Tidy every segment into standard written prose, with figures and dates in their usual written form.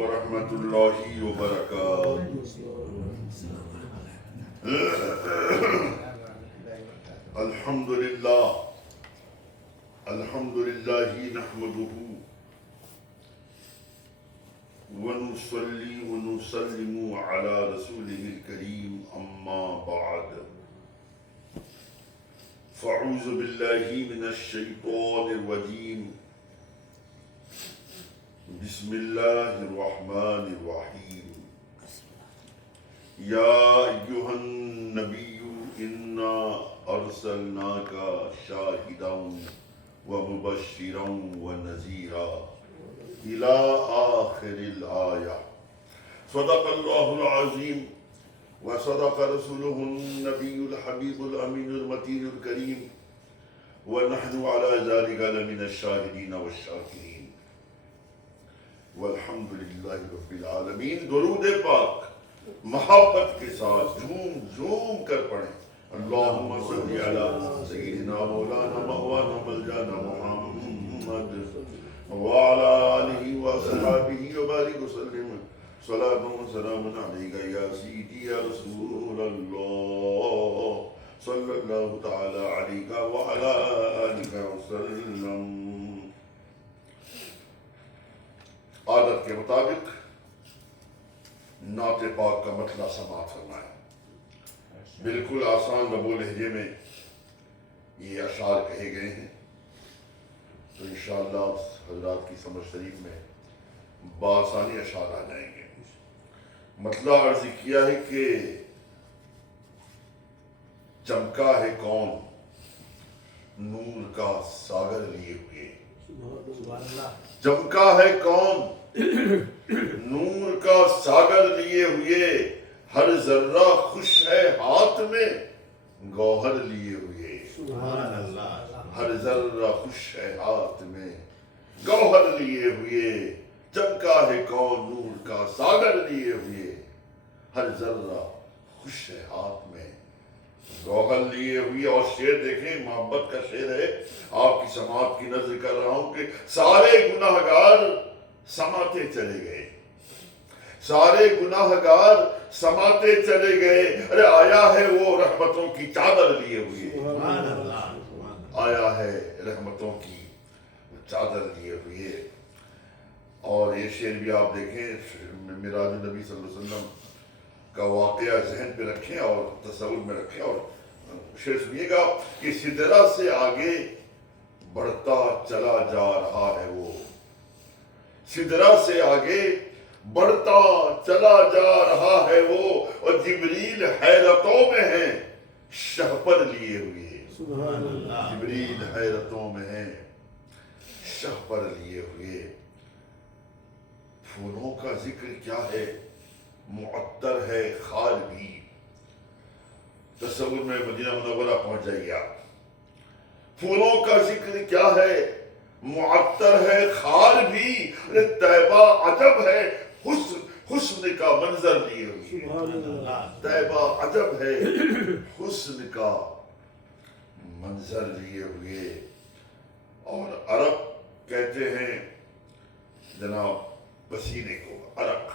ورحمۃ اللہ وبرکاتہ۔ الحمد للہ نحمده ونصلی ونسلم علی رسوله الکریم اما بعد فاعوذ باللہ من الشیطان الرجیم بسم اللہ الرحمن الرحیم یا ایہا النبی انا ارسلناک شاہدا ومبشرا ونذیرا الى آخر الآیہ۔ صدق اللہ العظیم وصدق رسولہ النبی الحبیب الامین المتین الکریم ونحن على ذلك لمن الشاہدین والشاکرین والحمد للہ رب العالمین۔ درود پاک محبت کے ساتھ جھوم کر پڑھیں۔ اللہم صلی علی سیدنا مولانا مولانا ملجانا محمد وعلی آلہ وصحابہ وبارک وسلم صلاۃ و سلام علیک یا سیدی یا رسول اللہ صلی اللہ تعالی علیک وعلی آلہ وسلم۔ عادت کے مطابق نعت پاک کا مطلع سماعت فرمائیں۔ بالکل آسان لب و لہجے میں یہ اشعار کہے گئے ہیں، تو انشاءاللہ حضرات کی سمجھ شریف میں بآسانی اشعار آ جائیں گے۔ مطلع عرض کیا ہے کہ چمکا ہے کون نور کا ساگر لیے ہوئے، چمکا ہے کون نور کا ساگر لیے ہوئے، ہر ذرہ خوش ہے ہاتھ میں گوہر لیے ہوئے، ہر ذرہ خوش ہے ہاتھ میں گوہر لیے ہوئے، چمکا ہے کون نور کا ساگر لیے ہوئے، ہر ذرہ خوش ہے ہاتھ میں گوہر لیے ہوئے۔ اور شعر دیکھیں، محبت کا شعر ہے، آپ کی سماعت کی نظر کر رہا ہوں کہ سارے گناہگار سماتے چلے گئے، سارے گناہگار سماتے چلے گئے، ارے آیا ہے وہ رحمتوں کی چادر لیے ہوئے، آیا ہے رحمتوں کی چادر لیے ہوئے۔ اور یہ شعر بھی آپ دیکھیں، معراج نبی صلی اللہ علیہ وسلم کا واقعہ ذہن پہ رکھیں اور تصور میں رکھیں، اور شعر سنیے گا کہ سدرہ سے آگے بڑھتا چلا جا رہا ہے وہ، سدرہ سے آگے بڑھتا چلا جا رہا ہے وہ، اور جبریل حیرتوں میں ہیں شہپر لیے ہوئے، جبریل حیرتوں میں ہیں شہپر لیے ہوئے۔ پھولوں کا ذکر کیا ہے، معطر ہے خار بھی، تصور میں مدینہ منورہ پہنچ جائیے آپ۔ پھولوں کا ذکر کیا ہے، معطر ہے خار بھی، طیبہ عجب ہے حسن کا منظر لیے ہوئے، طیبہ عجب ہے حسن کا منظر لیے ہوئے۔ اور عرق کہتے ہیں جناب پسینے کو، عرق۔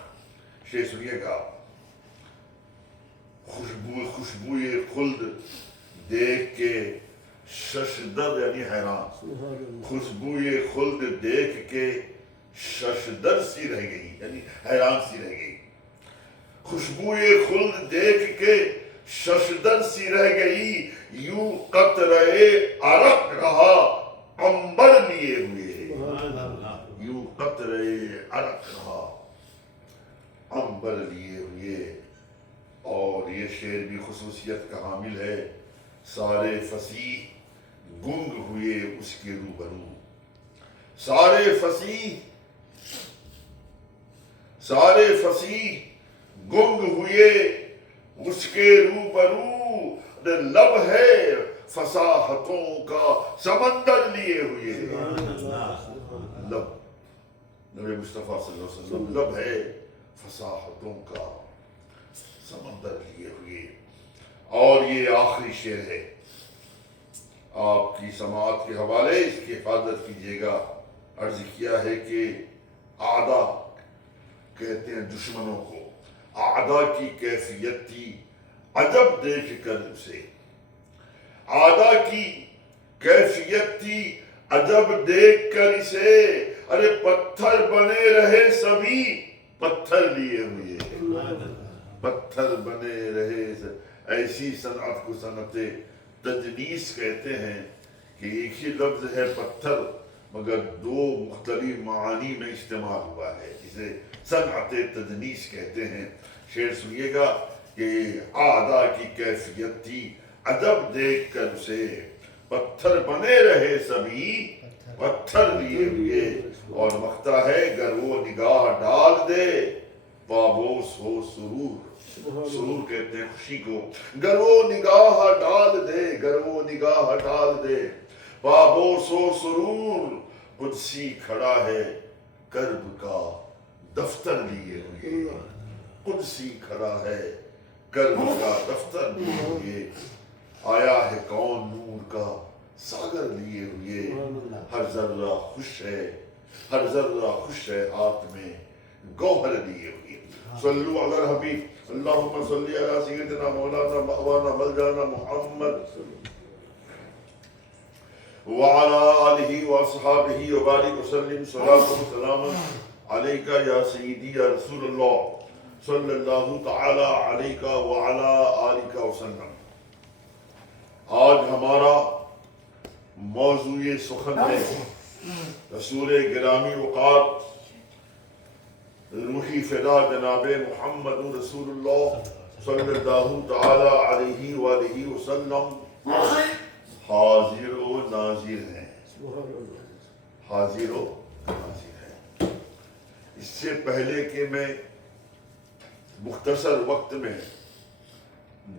شعر سنیے گا، خوشبوئے خلد دیکھ کے ششدر یعنی حیران، خوشبوئے خلد دیکھ کے ششدر سی رہ گئی یعنی حیران سی رہ گئی، خوشبوئے خلد دیکھ کے ششدر سی رہ گئی، یوں قطرے عرق رہا عنبر لیے ہوئے، یوں قطرے عرق رہا عنبر لیے ہوئے۔ اور یہ شعر بھی خصوصیت کا حامل ہے، سارے فصیح گنگ ہوئے اس کے روبرو، سارے فصیح گنگ ہوئے اس کے روبرو، لب ہے فصاحتوں کا سمندر لیے ہوئے، لب نبی مصطفیٰ صلی اللہ علیہ وسلم، لب ہے فصاحتوں کا سمندر لیے ہوئے۔ اور یہ آخری شعر ہے، آپ کی سماعت کے حوالے اس کی حفاظت کیجیے گا۔ عرض کیا ہے کہ کہتے ہیں دشمنوں کو، اعداء کی کیفیت تھی عجب دیکھ کر اسے، اعداء کی کیفیت تھی عجب دیکھ کر اسے، ارے پتھر بنے رہے سبھی پتھر لیے ہوئے، پتھر بنے رہے ایسی صنعت کو صنعت تجنیس کہتے ہیں کہ ایک ہی لفظ ہے پتھر مگر دو مختلف معانی میں استعمال ہوا ہے، جسے صنعت تجنیس کہتے ہیں۔ شعر سنیے گا کہ اعداء کی کیفیت تھی عجب دیکھ کر اسے، پتھر بنے رہے سبھی پتھر لیے ہوئے، اور مختہ ہے گر وہ نگاہ ڈال دے پابوس ہو سرور، سرور کہتے ہیں خوشی کو، گر وہ نگاہ ڈال دے، گر وہ نگاہ ڈال دے پابوس ہو سرور، قدسی کھڑا ہے کرب کا دفتر لیے ہوئے، قدسی کھڑا ہے کرب کا دفتر لیے ہوئے، آیا ہے کون نور کا ساگر لیے ہوئے، ہر ذرہ خوش ہے، ہر ذرہ خوش ہے ہاتھ میں گوہر لیے ہوئے۔ صلو علی الحبیب، اللہم صلی علی سیدنا مولانا مأوانا ملجانا محمد وعلی آلہ واصحابہ وبارک وسلم، صلاۃ و سلام علیکہ یا سیدی یا رسول اللہ صلی اللہ تعالی علیکہ وعلی آلہ وسلم۔ آج ہمارا موضوع سخن ہے رسول گرامی وقار روحی فدا جناب محمد رسول اللہ صلی اللہ تعالی علیہ وآلہ وسلم حاضر و ناظر ہیں، حاضر و ناظر ہیں۔ اس سے پہلے کہ میں مختصر وقت میں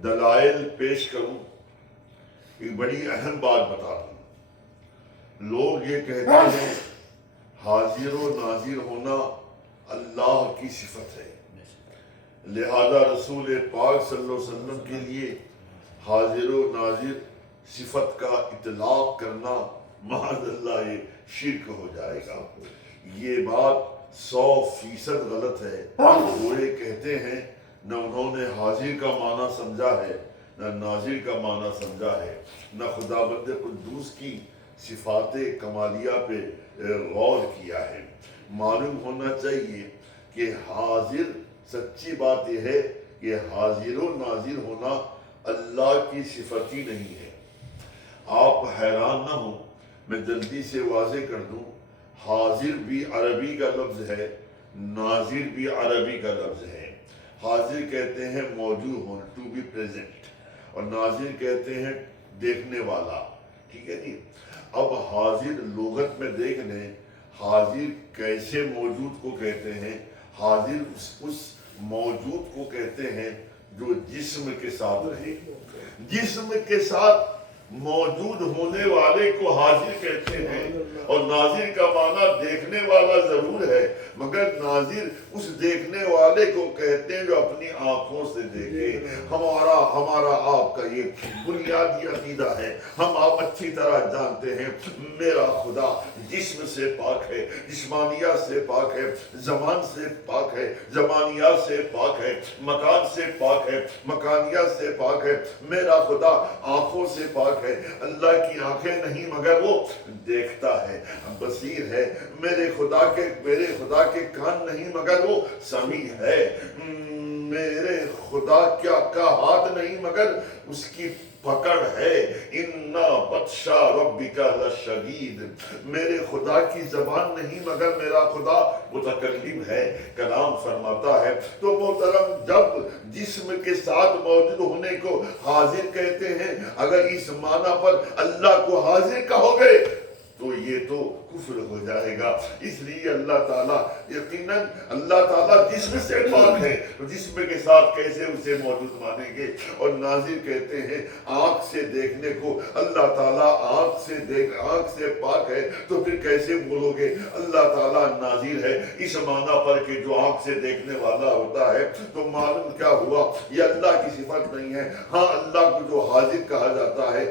دلائل پیش کروں، ایک بڑی اہم بات بتا دوں۔ لوگ یہ کہتے ہیں حاضر و ناظر ہونا اللہ کی صفت ہے، لہذا رسول پاک صلی اللہ علیہ وسلم کے لیے حاضر و ناظر صفت کا اطلاق کرنا معاذ اللہ یہ شرک ہو جائے گا۔ یہ بات 100% غلط ہے۔ وہ یہ کہتے ہیں نہ انہوں نے حاضر کا معنی سمجھا ہے نہ ناظر کا معنی سمجھا ہے، نہ خداوند قدوس کی صفات کمالیہ پہ غور کیا ہے۔ معلوم ہونا چاہیے کہ حاضر، سچی بات یہ ہے کہ حاضر و ناظر ہونا اللہ کی صفت ہی نہیں ہے۔ آپ حیران نہ ہوں، میں جلدی سے واضح کر دوں، حاضر بھی عربی کا لفظ ہے، ناظر بھی عربی کا لفظ ہے۔ حاضر کہتے ہیں موجود ہونا، ٹو بی پریزنٹ، اور ناظر کہتے ہیں دیکھنے والا، ٹھیک ہے جی۔ اب حاضر لغت میں دیکھ لیں، حاضر کیسے موجود کو کہتے ہیں؟ حاضر اس موجود کو کہتے ہیں جو جسم کے ساتھ رہے، جسم کے ساتھ موجود ہونے والے کو حاضر کہتے ہیں، اور ناظر کا معنی دیکھنے والا ضرور ہے، مگر ناظر اس دیکھنے والے کو کہتے ہیں جو اپنی آنکھوں سے دیکھے۔ ہمارا آپ کا یہ بنیادی عقیدہ ہے، ہم آپ اچھی طرح جانتے ہیں میرا خدا جسم سے پاک ہے، جسمانیات سے پاک ہے، زمان سے پاک ہے، زمانیات سے پاک ہے، مکان سے پاک ہے، مکانیات سے پاک ہے۔ میرا خدا آنکھوں سے پاک ہے، اللہ کی آنکھیں نہیں مگر وہ دیکھتا ہے، بصیر ہے۔ میرے خدا کے کان نہیں مگر وہ سمیع ہے۔ میرے خدا کا ہاتھ نہیں مگر اس کی پکڑ ہے۔ اِنَّا بَطْشَ رَبِّكَ لَشَدِيدٌ، میرے خدا کی زبان نہیں مگر میرا خدا متکلم ہے، کلام فرماتا ہے۔ تو محترم، جب جسم کے ساتھ موجود ہونے کو حاضر کہتے ہیں، اگر اس معنی پر اللہ کو حاضر کہو گے تو یہ تو کفر ہو جائے گا۔ اس لیے اللہ تعالیٰ، یقیناً اللہ تعالیٰ جسم سے پاک ہے، تو جسم کے ساتھ کیسے اسے موجود مانیں گے؟ اور ناظر کہتے ہیں آنکھ سے دیکھنے کو، اللہ تعالیٰ آنکھ سے پاک ہے، تو پھر کیسے بولو گے اللہ تعالیٰ ناظر ہے اس معنی پر کہ جو آنکھ سے دیکھنے والا ہوتا ہے؟ تو معلوم کیا ہوا، یہ اللہ کی صفت نہیں ہے۔ ہاں، اللہ کو جو حاضر کہا جاتا ہے،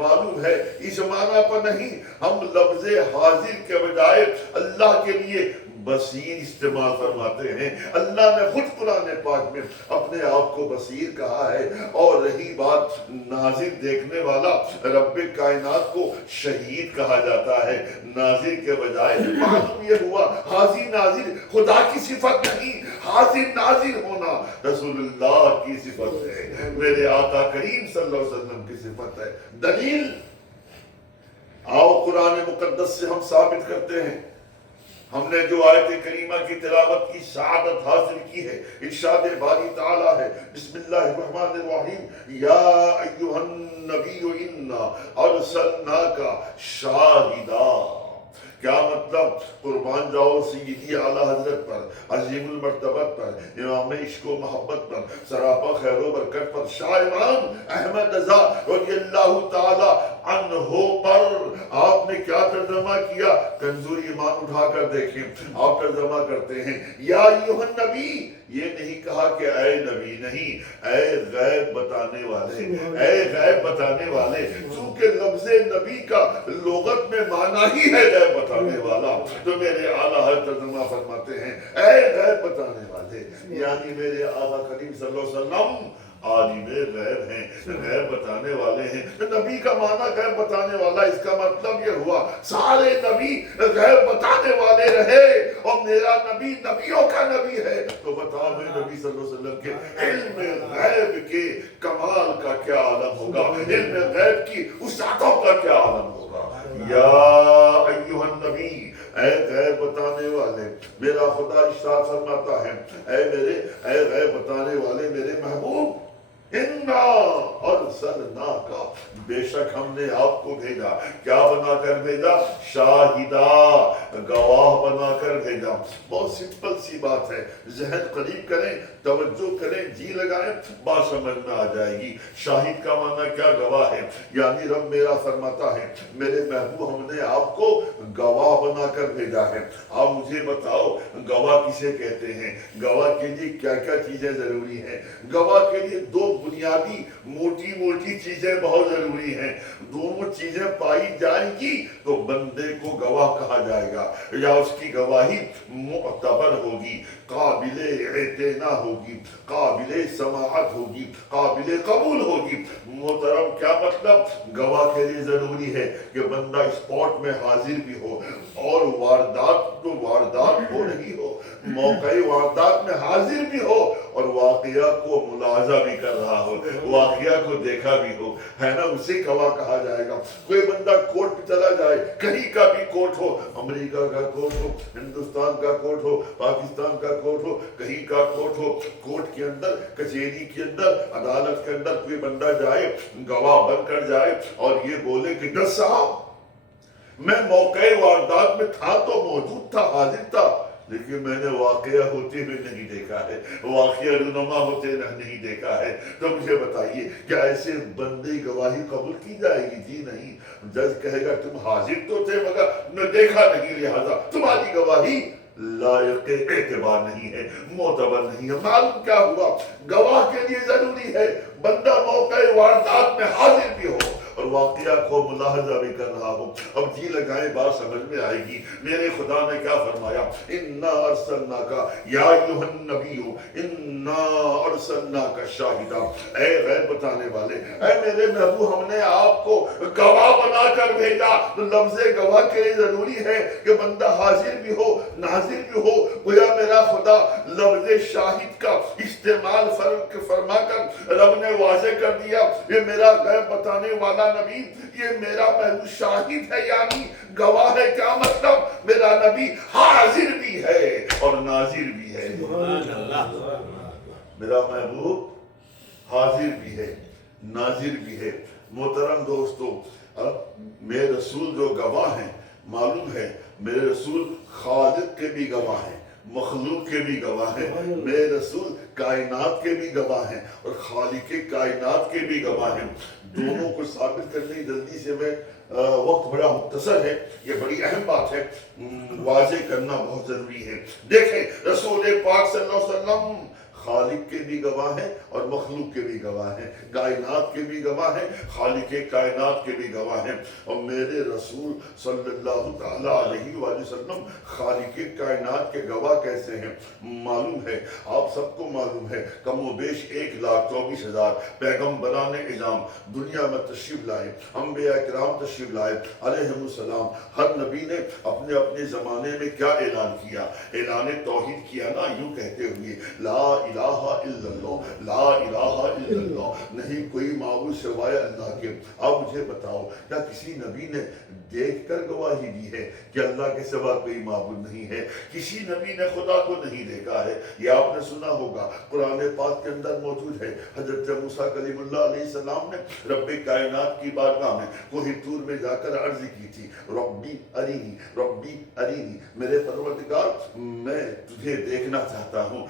معلوم ہے اس معنی پر نہیں، ہم لفظ حاضر کے بجائے اللہ کے لیے بصیر استعمال فرماتے ہیں. اللہ نے خود قرآن پاک میں اپنے آپ کو بصیر کہا ہے. اور رہی بات ناظر دیکھنے والا، رب کائنات کو شہید کہا جاتا ہے ناظر کے بجائے. معلوم یہ ہوا حاضر ناظر خدا کی صفت نہیں، حاضر ناظر ہونا رسول اللہ کی صفت ہے، میرے آقا کریم صلی اللہ علیہ وسلم کی صفت ہے. دلیل آؤ قرآن مقدس سے ہم ثابت کرتے ہیں. ہم نے جو آیت کریمہ کی تلاوت کی سعادت حاصل کی ہے. ارشاد باری تعالیٰ ہے بسم اللہ الرحمن الرحیم یا ایھا النبی انا ارسلناک شاہدا. کیا مطلب؟ قربان جاؤ سیدی اعلیٰ حضرت پر، عظیم المرتبت پر، امام عشق و محبت پر، سراپا خیر و برکت پر، شاہ امام احمد رضا رضی اللہ تعالی عنہ پر. آپ نے کیا ترجمہ کیا؟ کنزور ایمان اٹھا کر دیکھیں. آپ ترجمہ کرتے ہیں یا ایھا النبی. یہ نہیں کہا کہ اے نبی، نہیں، اے غیب بتانے والے، اے غیب بتانے والے. چونکہ لفظ نبی کا لغت میں معنی ہی ہے غیب بتانے والا، تو میرے اعلیٰ حضرت ترجمہ فرماتے ہیں اے غیب بتانے والے، یعنی میرے آقا کریم صلی اللہ علیہ وسلم عالم غیب ہیں، غیب بتانے والے ہیں. نبی کا معنی غیب بتانے والا، اس کا مطلب یہ ہوا سارے نبی غیب بتانے والے رہے اور میرا نبی نبیوں کا نبی ہے. تو بتاؤ میں نبی صلی اللہ علیہ وسلم کے علم غیب کے کمال کا کیا عالم ہوگا، علم غیب کی وسعتوں کا کیا عالم ہوگا. یا ایھا النبی، اے غیب بتانے والے. میرا خدا ارشاد فرماتا ہے اے غیب بتانے والے میرے محبوب، انا ارسلناک، بے شک ہم نے آپ کو بھیجا. کیا بنا کر بھیجا؟ شاہدہ، گواہ بنا کر بھیجا. بہت سمپل سی بات ہے، ذہن قریب کریں، توجہ کریں، جی لگائیں، بات سمجھ میں آ جائے گی. شاہد کا معنی کیا؟ گواہ ہے. یعنی رب میرا فرماتا ہے میرے محبوب ہم نے آپ کو گواہ بنا کر بھیجا ہے. آپ مجھے بتاؤ گواہ کسے کہتے ہیں؟ گواہ کے لیے کیا کیا چیزیں ضروری ہیں؟ گواہ کے لیے دو بنیادی موٹی موٹی چیزیں بہت ضروری ہیں. دونوں چیزیں پائی جائیں گی تو بندے کو گواہ کہا جائے گا، یا اس کی گواہی معتبر ہوگی، قابل اعتنا ہوگی، قابل سماعت ہوگی، قابل قبول ہوگی. محترم کیا مطلب؟ گواہ کے لیے ضروری ہے کہ بندہ اسپاٹ میں حاضر بھی ہو اور واردات ہو رہی ہو، موقع واردات میں حاضر بھی ہو اور واقعہ کو ملاحظہ بھی کر رہا ہو، واقعہ کو دیکھا بھی ہو، ہے نا، اسے گواہ کہا جائے گا. کوئی بندہ کورٹ پہ چلا جائے، کہیں کا بھی کورٹ ہو، امریکہ کا کورٹ ہو، ہندوستان کا کورٹ ہو، پاکستان کا کورٹ ہو، کہیں کا کورٹ ہو، کورٹ کے اندر، کچہری کے اندر، عدالت کے اندر کوئی بندہ جائے، گواہ بن کر جائے اور یہ بولے کہ جج صاحب میں موقع واردات میں تھا تو موجود تھا، حاضر تھا، لیکن میں نے واقعہ ہوتے ہوئے نہیں دیکھا ہے، واقعہ رونما ہوتے نہیں دیکھا ہے. تو مجھے بتائیے کیا ایسے بندے گواہی قبول کی جائے گی؟ جی نہیں. جج کہے گا تم حاضر تو تھے مگر نہ دیکھا نہیں، لہذا تمہاری گواہی لائق اعتبار نہیں ہے، معتبر نہیں ہے. معلوم کیا ہوا؟ گواہ کے لیے ضروری ہے بندہ موقع واردات میں حاضر بھی ہو اور واقعہ کو ملاحظہ بھی کر رہا ہو. اب جی لگائیں، بات سمجھ میں آئے گی. میرے خدا نے کیا فرمایا؟ انا ارسلناک یا ایھا النبی انا ارسلناک شاہدا. اے غیب بتانے والے، اے میرے محبوب ہم نے آپ کو گواہ بنا کر بھیجا. تو لفظ گواہ کے لیے ضروری ہے کہ بندہ حاضر بھی ہو، ناظر بھی ہو. گویا میرا خدا لفظ شاہد کا استعمال فرما کر رب نے واضح کر دیا یہ میرا غیب بتانے والا نبی، یہ میرا محبوب شاہد ہے، یعنی گواہ ہے. کیا مطلب؟ میرا نبی حاضر بھی ہے اور ناظر بھی ہے. میرا محبوب حاضر بھی ہے، ناظر بھی ہے. محترم دوستو، میرے رسول جو گواہ ہیں، معلوم ہے میرے رسول خالق کے بھی گواہ ہیں، مخلوق کے بھی گواہ ہیں. میرے رسول کائنات کے بھی گواہ ہیں اور خالق کائنات کے بھی گواہ ہیں. دونوں کو ثابت کرنے جلدی سے میں وقت بڑا مختصر ہے، یہ بڑی اہم بات ہے، واضح کرنا بہت ضروری ہے. دیکھیں رسول پاک صلی اللہ علیہ وسلم خالق کے بھی گواہ ہیں اور مخلوق کے بھی گواہ ہیں، کائنات کے بھی گواہ ہیں، خالق کائنات کے بھی گواہ ہیں۔ اور میرے رسول صلی اللہ تعالیٰ علیہ وآلہ وسلم خالق کائنات کے گواہ کیسے ہیں؟ معلوم ہے، آپ سب کو معلوم ہے، کم و بیش 1,24,000 پیغمبران اعظام دنیا میں تشریف لائے، انبیاء کرام تشریف لائے علیہم السلام۔ ہر نبی نے اپنے اپنے زمانے میں کیا اعلان کیا؟ اعلان توحید کیا نا، یوں کہتے ہوئے لا الہ الا اللہ، لا الہ الا اللہ، نہیں کوئی معبود سوائے اللہ کے۔ اب مجھے بتاؤ، کیا کسی نبی نے دیکھ کر گواہی دی ہے کہ اللہ کے سوا کوئی معبود نہیں ہے؟ کسی نبی نے خدا کو نہیں دیکھا ہے۔ یہ آپ نے سنا ہوگا، قرآن پاک کے اندر موجود ہے، حضرت موسیٰ کلیم اللہ علیہ السلام نے رب کائنات کی بارگاہ میں کوہ طور میں جا کر عرض کی تھی، ربی ارینی، ربی ارینی، میرے پروردگار میں تجھے دیکھنا چاہتا ہوں،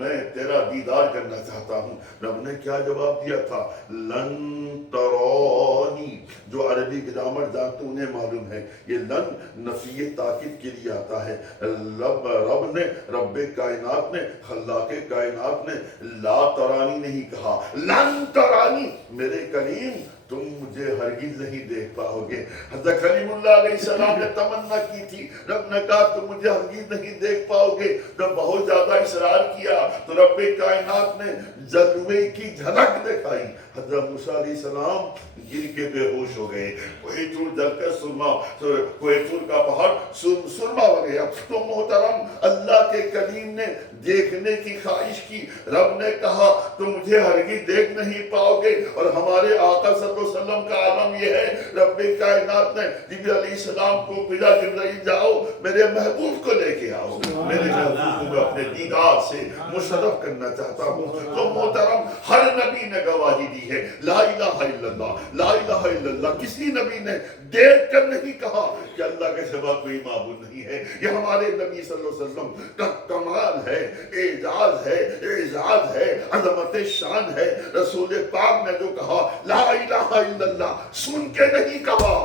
میں تیرا دیدار کرنا چاہتا ہوں۔ رب نے کیا جواب دیا تھا؟ لن ترانی۔ جو عربی گرامر جانتے انہیں معلوم ہے، یہ لن نفی تاکید کے لیے آتا ہے۔ رب نے، رب کائنات نے، خلاق کائنات نے لا ترانی نہیں کہا، لن ترانی، میرے کریم تم مجھے ہرگز نہیں دیکھ پاؤ گے۔ حضرت کلیم اللہ علیہ السلام نے تمنا کی تھی، رب نے کہا تم مجھے ہرگز نہیں دیکھ پاؤ گے۔ جب بہت زیادہ اصرار کیا تو رب کائنات نے جلوے کی جھلک دکھائی، حضرت موسیٰ علیہ السلام گر کے بے ہوش ہو گئے، کوہ طور جل کر سرما، کوہ طور کا پہاڑ سرما ہو گیا۔ تو محترم اللہ کے کلیم نے دیکھنے کی خواہش کی، رب نے کہا تم مجھے ہرگز دیکھ نہیں پاؤ گے۔ اور ہمارے آقا صلی اللہ علیہ وسلم کا عالم یہ ہے، رب کائنات نے جبریل علیہ السلام کو بھیجا، جبرائیل جاؤ میرے محبوب کو لے کے آؤ، میرے محبوب کو میں اپنے دیدار سے مشرف کرنا چاہتا ہوں۔ تو محترم ہر نبی نے گواہی دی ہے، لا الہ الا اللہ، لا الہ الا اللہ۔ کسی نبی نے دیکھ کر نہیں کہا کہ اللہ کے سوا کوئی معبود نہیں ہے۔ یہ ہمارے نبی صلی اللہ علیہ وسلم کا کمال ہے، اعجاز ہے، اعزاز ہے، عظمت شان ہے۔ رسول پاک نے جو کہا لا الہ الا اللہ، سن کے نہیں کہا،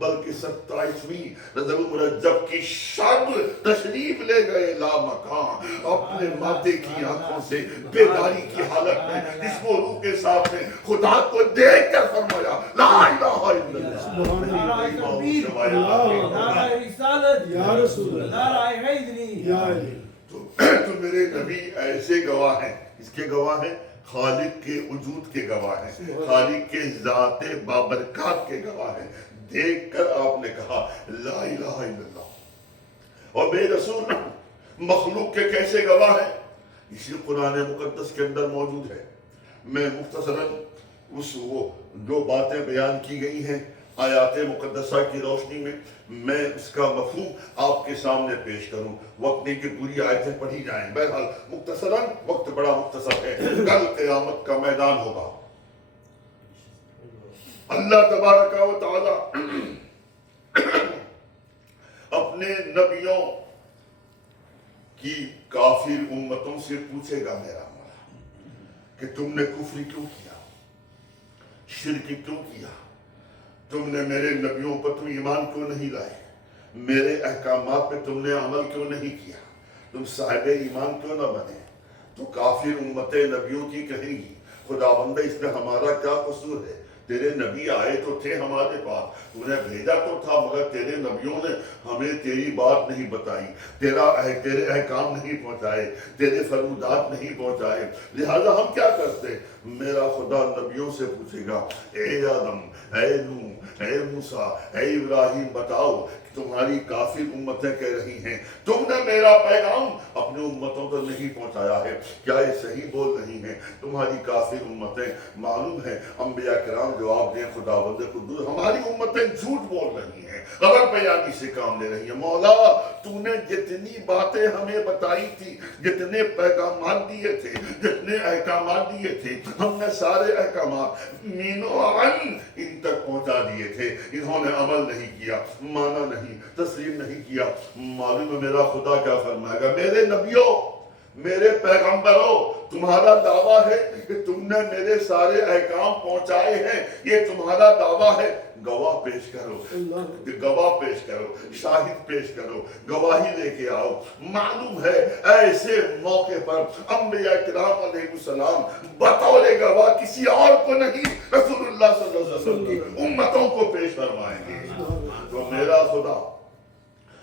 بلکہ 27ویں رجب الرجب کی شب تشریف لے گئے لامکان، اپنے ماتے کی آنکھوں سے بیداری کی حالت میں جسم و روح کے ساتھ میں خدا کو دیکھ کر فرمایا لا الہ الا اللہ۔ نعرہ تکبیر، نعرہ رسالت، یا رسول اللہ، نعرہ حیدری، یا علی۔ تو میرے نبی ایسے گواہ ہیں، اس کے گواہ ہیں، خالق کے وجود کے گواہ ہیں، خالق کے ذات بابرکات کے گواہ ہیں۔ دیکھ کر آپ نے کہا لا الہ الا اللہ۔ اور میرے رسول مخلوق کے کیسے گواہ ہیں؟ اسی قرآن مقدس کے اندر موجود ہے۔ میں مختصراً وہ جو باتیں بیان کی گئی ہیں آیات مقدسہ کی روشنی میں اس کا مفہوم آپ کے سامنے پیش کروں۔ وقت نہیں کہ پوری آیتیں پڑھی جائیں، بہرحال مختصراً، وقت بڑا مختصر ہے، کل قیامت کا میدان ہوگا۔ اللہ تبارک و تعالی اپنے نبیوں کی کافر امتوں سے پوچھے گا میرا مولا کہ تم نے کفر کیوں کیا، شرک کیوں کیا، تم نے میرے نبیوں پر تم ایمان کیوں نہیں لائے، میرے احکامات پہ تم نے عمل کیوں نہیں کیا، تم صاحب ایمان کیوں نہ بنے؟ تو کافر امتیں نبیوں کی کہیں گی خداوند اس میں ہمارا کیا قصور ہے؟ تیرے نبی آئے تو تھے ہمارے پاس، تو نے بھیجا تو تھا، مگر تیرے نبیوں نے ہمیں تیری بات نہیں بتائی، تیرے احکام نہیں پہنچائے، تیرے فرمودات نہیں پہنچائے، لہذا ہم کیا کرتے؟ میرا خدا نبیوں سے پوچھے گا، اے آدم، اے نوح، اے موسیٰ، اے ابراہیم، بتاؤ تمہاری کافر امتیں کہہ رہی ہیں تم نے میرا پیغام اپنے امتوں تک نہیں پہنچایا ہے، کیا یہ صحیح بول رہی ہیں تمہاری کافر امتیں؟ معلوم ہے انبیاء کرام جواب دیں خداوند قدوس ہماری امتیں جھوٹ بول رہی ہیں، غلط بیانی سے کام لے رہی ہیں۔ مولا تو نے جتنی باتیں ہمیں بتائی تھی، جتنے پیغامات دیے تھے، جتنے احکامات دیے تھے، ہم نے سارے احکامات مینو عن ان تک پہنچا دیے تھے، انہوں نے عمل نہیں کیا، مانا نہیں، تسلیم نہیں کیا۔ معلوم ہے میرا خدا کیا فرمائے گا؟ میرے نبیوں میرے پیغمبروں تمہارا دعویٰ ہے کہ تم نے میرے سارے احکام پہنچائے ہیں، یہ تمہارا دعویٰ ہے، گواہ پیش کرو، گواہ پیش کرو، شاہد پیش کرو، گواہی لے کے آؤ۔ معلوم ہے ایسے موقع پر انبیاء کرام علیہ السلام بطور گواہ کسی اور کو نہیں، رسول اللہ صلی اللہ علیہ وسلم کی امتوں کو پیش فرمائیں گے۔ تو میرا خدا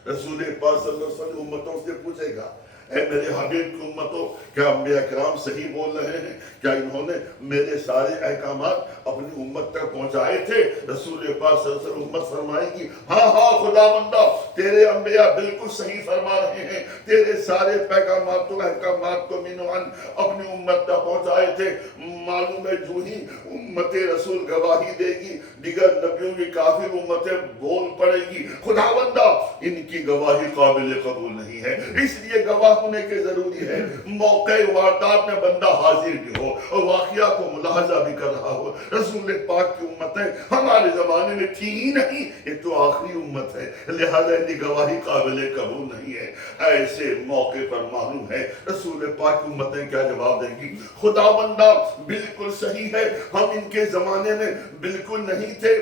رسول پاک صلی اللہ علیہ وسلم امتوں سے پوچھے گا، اے میرے حبیب کی امتوں، کیا انبیاء کرام صحیح بول رہے ہیں؟ کیا انہوں نے میرے سارے احکامات اپنی امت تک پہنچائے تھے؟ رسول پاک صلی اللہ علیہ وسلم امت فرمائے گی، ہاں ہاں خدا بندہ، تیرے انبیاء بالکل صحیح فرما رہے ہیں، تیرے سارے پیغامات و احکامات کو مینوان اپنی امت تک پہنچائے تھے۔ معلوم ہے جو ہی امت رسول گواہی دے گی، دیگر نبیوں کی کافر امتیں بول پڑے گی، خدا بندہ ان کی گواہی قابل قبول نہیں ہے، اس لیے گواہ ہونے کے ضروری ہے۔ موقع واردات میں بندہ حاضر بھی ہو اور واقعہ کو ملاحظہ بھی کر رہا ہو۔ رسول پاک کی امتیں ہمارے زمانے میں تھی ہی نہیں، یہ تو آخری امت ہے، لہذا ان کی گواہی قابل قبول نہیں ہے۔ ایسے موقع پر معلوم ہے رسول پاک کی امتیں کیا جواب دیں گی؟ خدا بندہ بالکل صحیح ہے، ہم ان کے زمانے میں بالکل نہیں تھے،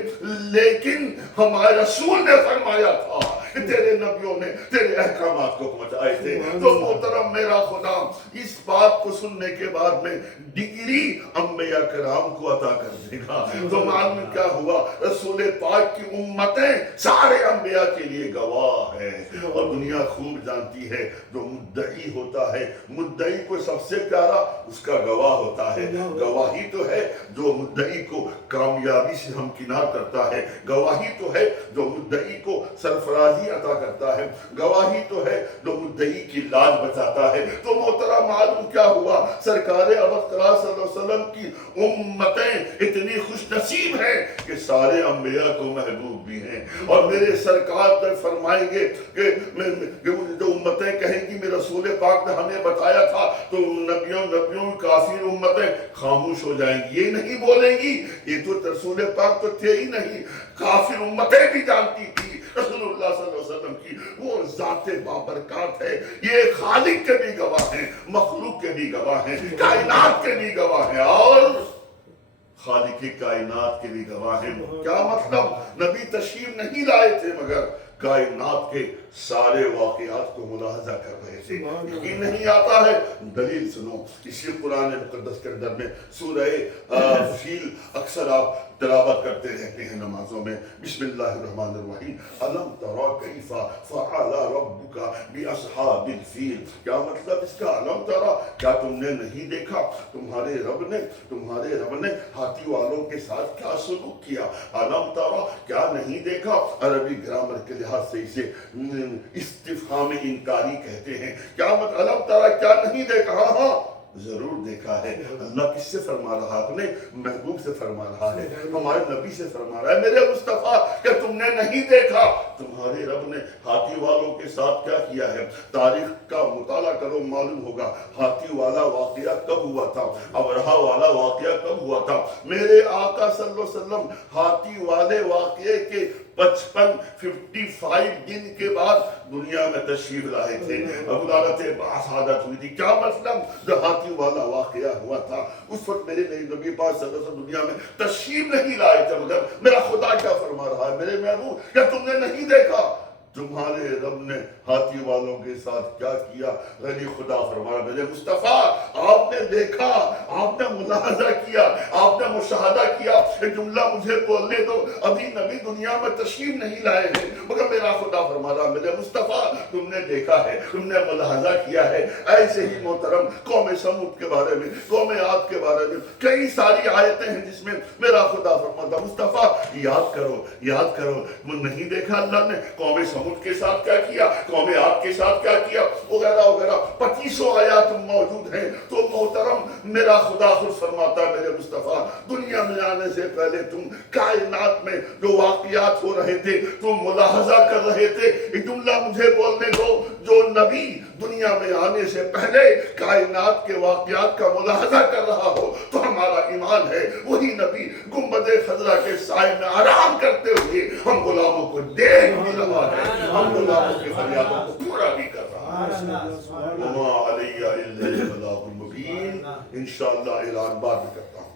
لیکن ہمارے رسول نے فرمایا تھا کہ تیرے نبیوں نے تیرے احکامات کو پہنچائے تھے۔ تو محترم میرا خدا اس بات کو سننے کے بعد میں ڈگری انبیاء کرام کو عطا کر دے گا۔ تو معلوم کیا ہوا؟ رسول پاک کی امتیں سارے انبیاء کے لیے گواہ ہیں، اور دنیا خوب جانتی ہے جو مدعی ہوتا ہے، مدعی کو سب سے پیارا اس کا گواہ ہوتا ہے۔ گواہی تو ہے جو مدعی کو کامیابی سے ہمکنار کرتا ہے، گواہی تو ہے جو مدعی کو سرفرازی عطا کرتا ہے، گواہی تو ہے جو مدعی کی لاج بچاتا ہے۔ تو محترم معلوم کیا ہوا؟ سرکار ابترا صلی اللہ علیہ وسلم کی امتیں اتنی خوش نصیب ہیں کہ سارے انبیاء کو محبوب بھی ہیں، اور میرے سرکار تک فرمائیں گے کہ جو امتیں کہیں گی میں رسول پاک نے ہمیں بتایا تھا، تو نبیوں کافر امتیں خاموش ہو جائیں گی، یہ نہیں بولیں گی یہ تو رسول پاک تو تھے ہی نہیں، کافر امتیں بھی جانتی تھی رسول اللہ صلی اللہ علیہ وسلم کی وہ ذات بابرکات ہے۔ یہ خالق کے بھی گواہ ہیں، مخلوق کے بھی گواہ ہیں، کائنات کے بھی گواہ ہیں، اور خالق کائنات کے بھی گواہ ہیں۔ کیا مطلب؟ نبی تشریف نہیں لائے تھے مگر کائنات کے سارے واقعات کو ملاحظہ کر رہے تھے۔ یقین نہیں آتا ہے؟ دلیل سنو، اسی قرآن مقدس کے اندر میں سورہ فیل اکثر آپ تلاوت کرتے رہتے ہیں نمازوں میں۔ بسم اللہ الرحمن الرحیم، الم تری کیف فعل ربک باصحاب الفیل۔ کیا مطلب اس کا؟ الم تری، کیا تم نے نہیں دیکھا تمہارے رب نے ہاتھی والوں کے ساتھ کیا سلوک کیا؟ الم تری، کیا نہیں دیکھا؟ عربی گرامر کے لحاظ سے اسے استفہام انکاری کہتے ہیں۔ کیا مطلب الم تری، کیا نہیں دیکھا؟ ہاں ضرور دیکھا ہے۔ اللہ کس سے فرما رہا ہے؟ اپنے محبوب سے فرما رہا ہے، ہمارے نبی سے فرما رہا ہے، میرے مصطفیٰ کہ تم نے نہیں دیکھا تمہارے رب نے ہاتھی والوں کے ساتھ کیا کیا ہے؟ تاریخ کا مطالعہ کرو، معلوم ہوگا ہاتھی والا واقعہ کب ہوا تھا، ابرہا والا واقعہ کب ہوا تھا۔ میرے آقا صلی اللہ علیہ وسلم ہاتھی والے واقعے کے 55 دن کے بعد دنیا میں تشریف لائے تھے، ولادت باسعادت ہوئی تھی۔ کیا مطلب؟ جو ہاتھی والا واقعہ ہوا تھا اس وقت میرے نبی پاک صلی اللہ علیہ وسلم دنیا میں تشریف نہیں لائے تھے، مگر میرا خدا کیا فرما رہا ہے؟ میرے محبوب کیا تم نے نہیں دیکھا تمہارے رب نے ہاتھی والوں کے ساتھ کیا کیا؟ غنی خدا فرما رہا ہے میرے مصطفیٰ آپ نے دیکھا، آپ نے ملاحظہ کیا، آپ نے مشاہدہ کیا۔ ایک جملہ مجھے بولنے دو، ابھی نبی دنیا میں تشریف نہیں لائے ہیں مگر میرا خدا فرما رہا میرے مصطفیٰ تم نے دیکھا ہے، تم نے ملاحظہ کیا ہے۔ ایسے ہی محترم قوم سمود کے بارے میں، قوم عاد کے بارے میں کئی ساری آیتیں ہیں جس میں میرا خدا فرماتا مصطفیٰ یاد کرو نہیں دیکھا اللہ نے قوم سمود کے ساتھ کیا کیا، قوم عاد کے ساتھ کیا کیا، وغیرہ وغیرہ 2500 آیات موجود ہیں۔ تو محترم میرا خدا خود فرماتا ہے میرے مصطفیٰ دنیا میں آنے سے پہلے تم کائنات میں جو واقعات ہو رہے تھے تم ملاحظہ کر رہے تھے۔ ایک جملہ مجھے بولنے دو، جو نبی دنیا میں آنے سے پہلے کائنات کے واقعات کا ملاحظہ کر رہا ہو تو ہمارا ایمان ہے وہی نبی گنبد خضرا کے سائے میں آرام کرتے ہوئے ہم غلاموں کو دیکھ بھی رہا ہے، ہم غلاموں کے فریادوں کو پورا بھی کر رہا ہے۔ وما علیہ الا البلاغ المبین. انشاءاللہ اعلان بعد میں کرتا ہوں.